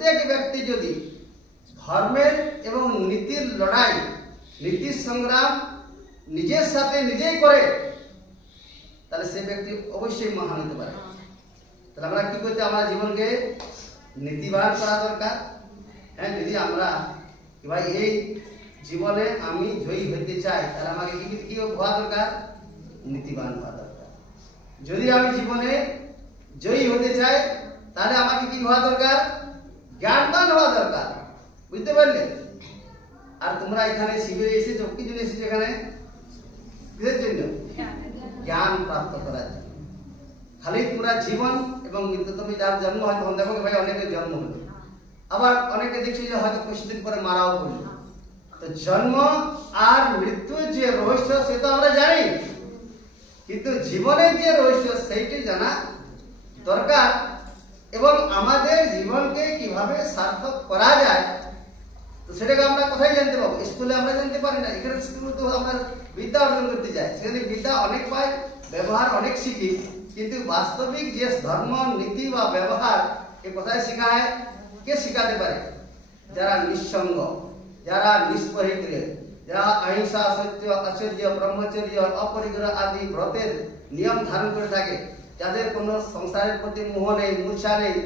প্রত্যেক ব্যক্তি যদি ধর্মের এবং নীতির লড়াই, নীতির সংগ্রাম নিজের সাথে নিজেই করে, তাহলে সে ব্যক্তি অবশ্যই মহান হতে পারে। তাহলে আমরা কি করতে, আমরা জীবনকে নীতিবান করা দরকার। হ্যাঁ, যদি আমরা ভাই এই জীবনে আমি জয়ী হতে চাই, তাহলে আমাকে কি হওয়া দরকার? নীতিবান হওয়া দরকার। যদি আমি জীবনে জয়ী হতে চাই, তাহলে আমাকে কি হওয়া দরকার? জ্ঞানবান হওয়া দরকার। বুঝতে পারলে? আর তোমরা এখানে শিবিরে এসেছো, কি জন্য এসেছো এখানে? কিসের জন্য? জ্ঞান প্রাপ্ত করার জন্য। খালি তোমরা জীবন এবং মৃত্যু, তুমি যার জন্ম হয়তো দেখো ভাই অনেকের জন্ম হলো, আবার অনেকে দেখছি যে হয়তো কিছুদিন পরে মারাও পড়লো। তো জন্ম আর মৃত্যুর যে রহস্য সে তো আমরা জানি, কিন্তু জীবনের যে রহস্য সেইটি জানা দরকার। এবং আমাদের জীবনকে কিভাবে সার্থক করা যায়, তো সেটাকে আমরা কোথায় জানতে পাবো? স্কুলে আমরা জানতে পারি না। এখানে স্কুলে তো আমরা বিদ্যা অর্জন করতে যাই, সেখানে বিদ্যা অনেক পাই, ব্যবহার অনেক শিখি, কিন্তু বাস্তবিক যে ধর্ম, নীতি বা ব্যবহার এ কোথায় শেখা হয়? কে শেখাতে পারে? যারা নিঃসঙ্গ, যারা নিষ্পরিগ্র, যারা অহিংসা, সত্য, আচর্য, ব্রহ্মচর্য, অপরিগ্রহ আদি ব্রতের নিয়ম ধারণ করে থাকে, যাদের কোনো সংসারের প্রতি মোহ নেই, মূর্ছা নেই,